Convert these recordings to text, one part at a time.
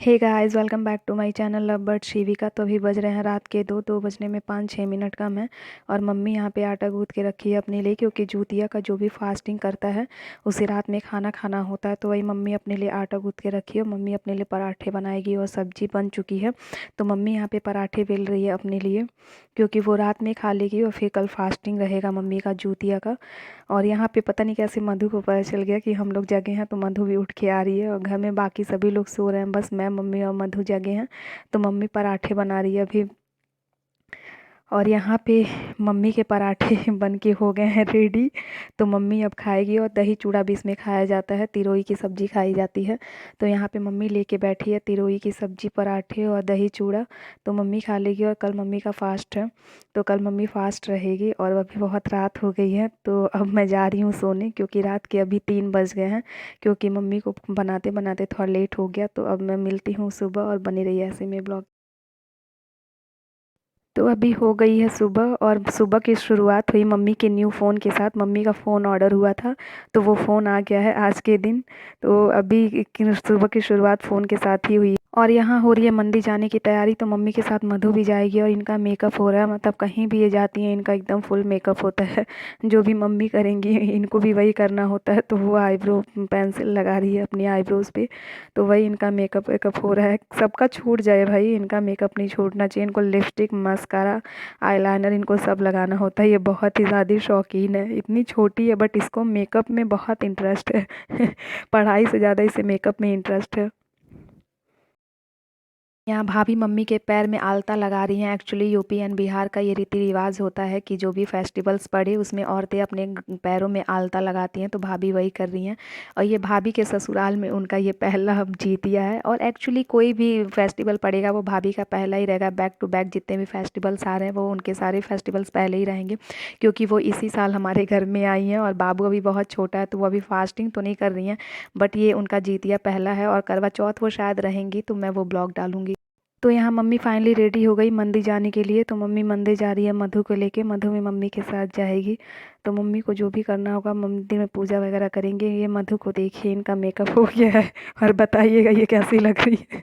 Hey guys, welcome back to my channel love bird Shivika. तो अभी बज रहे हैं रात के 2 बजने में 5-6 मिनट कम है। और मम्मी यहाँ पे आटा गूँथ के रखी है अपने लिए, क्योंकि जूतिया का जो भी फास्टिंग करता है उसे रात में खाना खाना होता है। तो वही मम्मी अपने लिए आटा गूँथ के रखी है। मम्मी अपने लिए पराठे बनाएगी और सब्जी बन चुकी है। तो मम्मी यहाँ पे पराठे बेल रही है अपने लिए, क्योंकि वो रात में खा लेगी और फिर कल फास्टिंग रहेगा मम्मी का, जूतिया का। और यहाँ पे पता नहीं कैसे मधु को पता चल गया कि हम लोग जगे हैं, तो मधु भी उठ के आ रही है। और घर में बाकी सभी लोग सो रहे हैं, बस मैं, मम्मी और मधु जगे हैं। तो मम्मी पराठे बना रही है अभी। और यहाँ पे मम्मी के पराठे बन के हो गए हैं रेडी। तो मम्मी अब खाएगी, और दही चूड़ा भी इसमें खाया जाता है, तिरोई की सब्ज़ी खाई जाती है। तो यहाँ पे मम्मी लेके बैठी है तिरोई की सब्ज़ी, पराठे और दही चूड़ा। तो मम्मी खा लेगी, और कल मम्मी का फास्ट है, तो कल मम्मी फास्ट रहेगी। और अभी बहुत रात हो गई है, तो अब मैं जा रही हूँ सोने, क्योंकि रात के अभी 3 बज गए हैं। क्योंकि मम्मी को बनाते बनाते थोड़ा लेट हो गया। तो अब मैं मिलती हूँ सुबह, और बनी रही ऐसे में ब्लॉग। तो अभी हो गई है सुबह, और सुबह की शुरुआत हुई मम्मी के न्यू फ़ोन के साथ। मम्मी का फ़ोन ऑर्डर हुआ था, तो वो फ़ोन आ गया है आज के दिन। तो अभी सुबह की शुरुआत फ़ोन के साथ ही हुई। और यहाँ हो रही है मंदिर जाने की तैयारी। तो मम्मी के साथ मधु भी जाएगी, और इनका मेकअप हो रहा है, मतलब कहीं भी ये जाती हैं इनका एकदम फुल मेकअप होता है। जो भी मम्मी करेंगी इनको भी वही करना होता है। तो वो आईब्रो पेंसिल लगा रही है अपनी आईब्रोज़ पे। तो वही इनका मेकअप वेकअप हो रहा है। सबका छूट जाए भाई, इनका मेकअप नहीं छूटना चाहिए। इनको लिपस्टिक, मस्कारा, आईलाइनर, इनको सब लगाना होता है। ये बहुत ही ज़्यादा शौकीन है, इतनी छोटी है बट इसको मेकअप में बहुत इंटरेस्ट है। पढ़ाई से ज़्यादा इसे मेकअप में इंटरेस्ट है। यहाँ भाभी मम्मी के पैर में आलता लगा रही हैं। एक्चुअली यूपी एंड बिहार का ये रीति रिवाज होता है कि जो भी फेस्टिवल्स पड़े उसमें औरतें अपने पैरों में आलता लगाती हैं। तो भाभी वही कर रही हैं। और ये भाभी के ससुराल में उनका ये पहला अब जीतिया है। और एक्चुअली कोई भी फेस्टिवल पड़ेगा वो भाभी का पहला ही रहेगा। बैक टू बैक जितने भी फेस्टिवल्स आ रहे हैं वो उनके सारे फेस्टिवल्स पहले ही रहेंगे, क्योंकि वो इसी साल हमारे घर में आई हैं। और बाबू अभी बहुत छोटा है, तो वो अभी फास्टिंग तो नहीं कर रही हैं, बट ये उनका जीतिया पहला है। और करवा चौथ वो शायद रहेंगी, तो मैं वो ब्लॉग डालूंगी। तो यहाँ मम्मी फाइनली रेडी हो गई मंदिर जाने के लिए। तो मम्मी मंदिर जा रही है मधु को लेके। मधु भी मम्मी के साथ जाएगी। तो मम्मी को जो भी करना होगा, मंदिर में पूजा वगैरह करेंगे। ये मधु को देखिए, इनका मेकअप हो गया है। और बताइएगा ये कैसी लग रही है।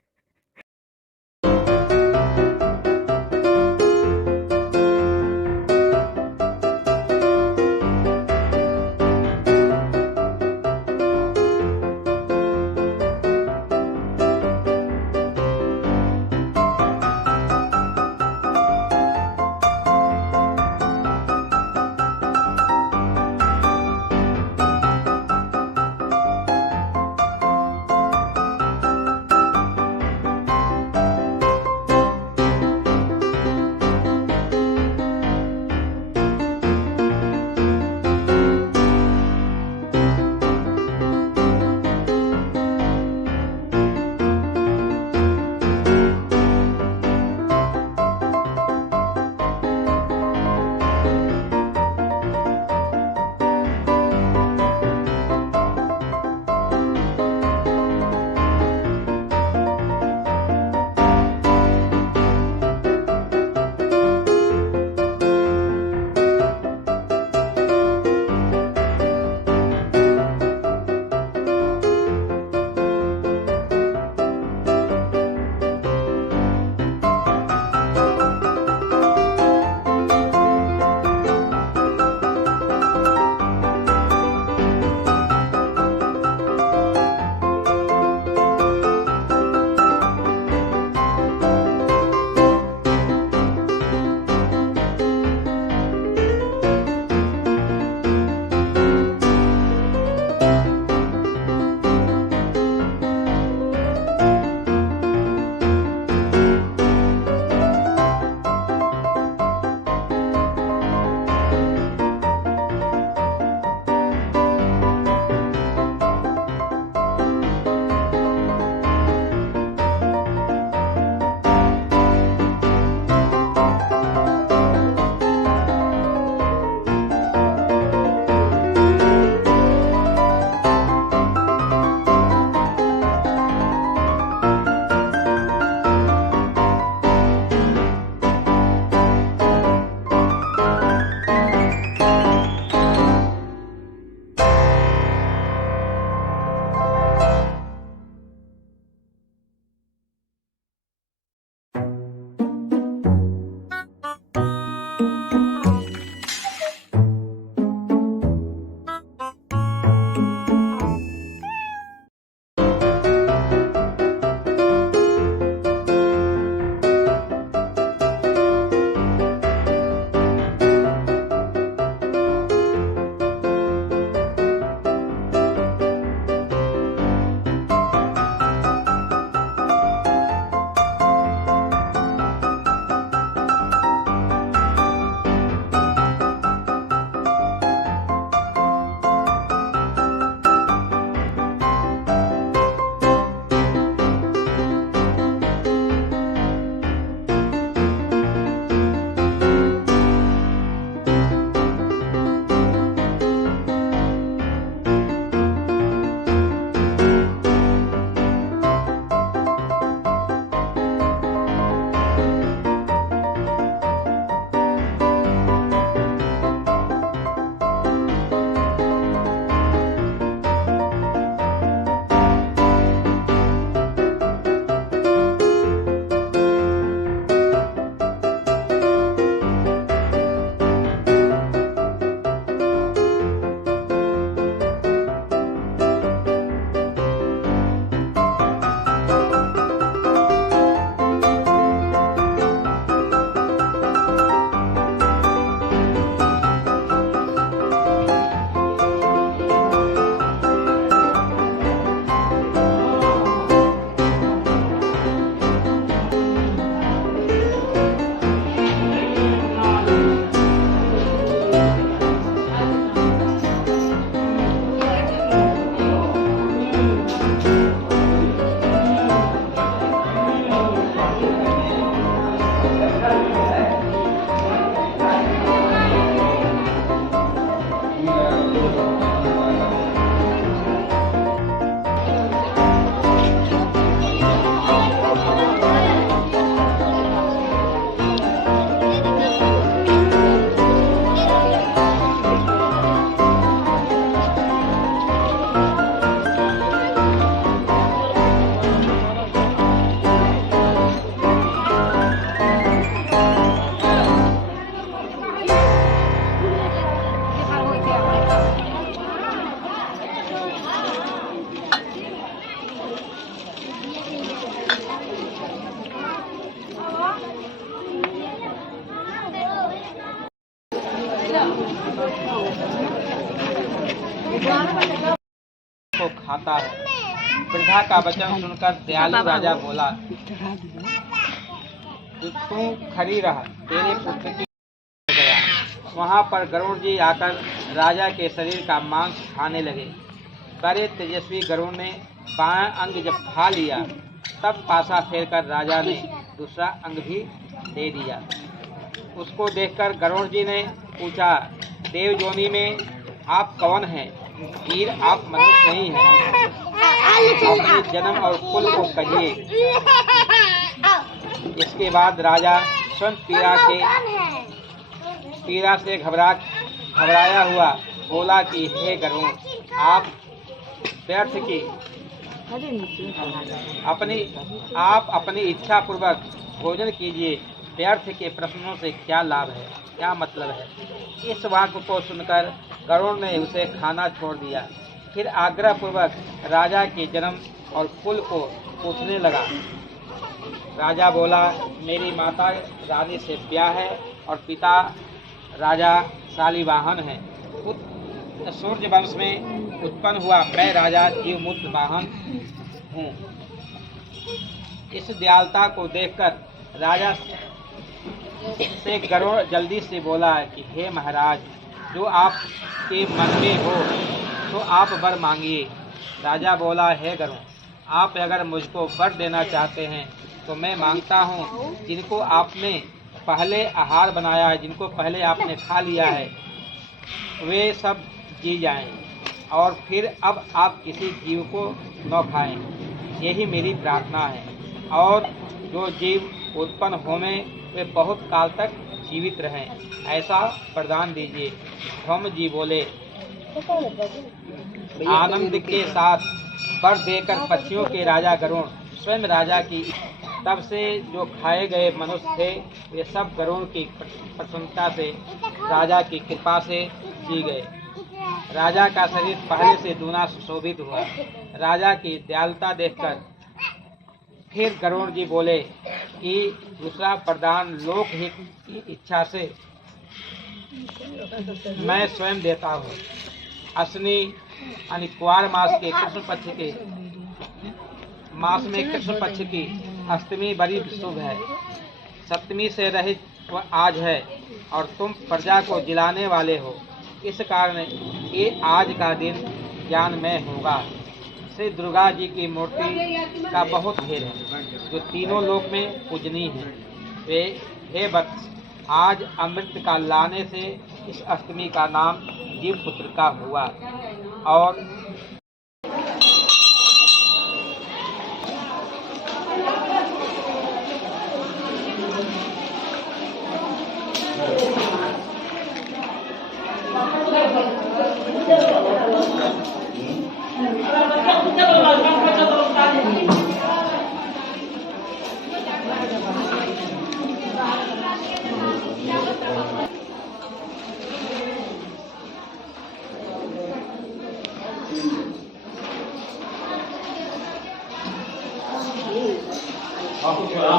खाता है। वृद्धा का वचन सुनकर दयालु राजा बोला, तू खड़ी रह, तेरे पुत्र की गया। वहाँ पर गरुड़ जी आकर राजा के शरीर का मांस खाने लगे। बड़े तेजस्वी गरुड़ ने बायां अंग जब खा लिया, तब पासा फेरकर राजा ने दूसरा अंग भी दे दिया। उसको देखकर गरुड़ जी ने पूछा, देव योनि में आप कौन हैं? वीर, आप मनुष्य नहीं हैं। अपने जन्म और कुल को कहिए। इसके बाद राजा स्वयं पीड़ा से घबराया हुआ बोला कि हे गरुड़, आप व्यर्थ की अपनी इच्छा पूर्वक भोजन कीजिए। व्यर्थ के प्रश्नों से क्या लाभ है, क्या मतलब है? इस वाक्य को सुनकर गरुड़ ने उसे खाना छोड़ दिया। फिर आग्रह पूर्वक राजा के जन्म और कुल को पूछने लगा। राजा बोला, मेरी माता रानी से ब्याह है और पिता राजा शालिवाहन है। सूर्य वंश में उत्पन्न हुआ मैं राजा जीवमुक्त वाहन हूँ। इस दयालुता को देखकर राजा से गरुड़ जल्दी से बोला कि हे महाराज, जो आपके मन में हो तो आप वर मांगिए। राजा बोला, हे गरुड़, आप अगर मुझको वर देना चाहते हैं तो मैं मांगता हूँ, जिनको आपने पहले आहार बनाया है, जिनको पहले आपने खा लिया है, वे सब जी जाएं और फिर अब आप किसी जीव को न खाएं। यही मेरी प्रार्थना है। और जो जीव उत्पन्न होवें वे बहुत काल तक जीवित रहें, ऐसा वरदान दीजिए। धम्म जी बोले, आनंद के साथ वर देकर पक्षियों के राजा गरुड़ स्वयं राजा की तब से जो खाए गए मनुष्य थे वे सब गरुड़ की प्रसन्नता से राजा की कृपा से जी गए। राजा का शरीर पहले से दूना सुशोभित हुआ। राजा की दयालुता देखकर फिर गरुड़ जी बोले कि दूसरा वरदान लोकहित की इच्छा से मैं स्वयं देता हूँ। अश्विनी यानी कुआर मास के कृष्ण पक्ष के मास में कृष्ण पक्ष की अष्टमी बड़ी शुभ है। सप्तमी से रहित वह आज है और तुम प्रजा को जिलाने वाले हो। इस कारण ये आज का दिन ज्ञानमय होगा। श्री दुर्गा जी की मूर्ति का बहुत भेद है, जो तीनों लोक में पूजनीय है। वे हे वत्स, आज अमृत का लाने से इस अष्टमी का नाम जीव पुत्र का हुआ। और इधर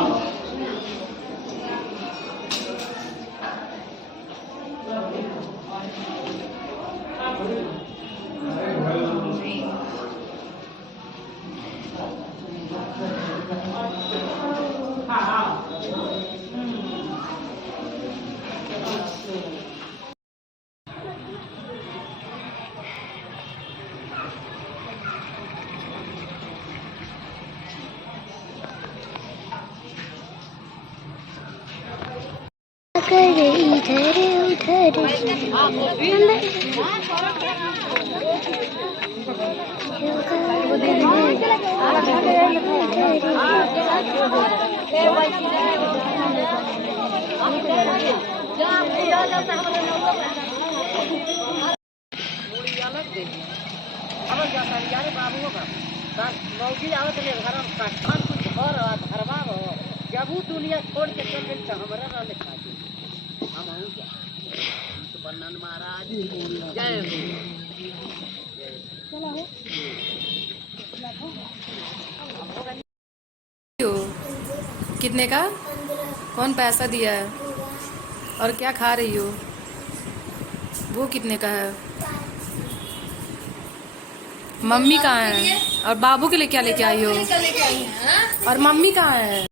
जब वो दुनिया छोड़ के चल गई तो हमारा ना लिखा दी हम हूँ क्या तो बन्नन महाराज जय हो। कितने का? कौन पैसा दिया है? और क्या खा रही हो? वो कितने का है? मम्मी कहाँ है? और बाबू के लिए क्या लेके आई हो? और मम्मी कहाँ है?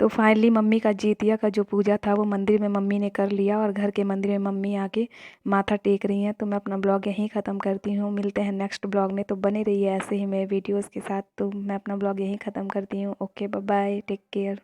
तो फाइनली मम्मी का जितिया का जो पूजा था वो मंदिर में मम्मी ने कर लिया और घर के मंदिर में मम्मी आके माथा टेक रही हैं। तो मैं अपना ब्लॉग यहीं ख़त्म करती हूँ, मिलते हैं नेक्स्ट ब्लॉग में। तो बने रहिए ऐसे ही मेरे वीडियोस के साथ। तो मैं अपना ब्लॉग यहीं ख़त्म करती हूँ। Okay, bye bye, take care.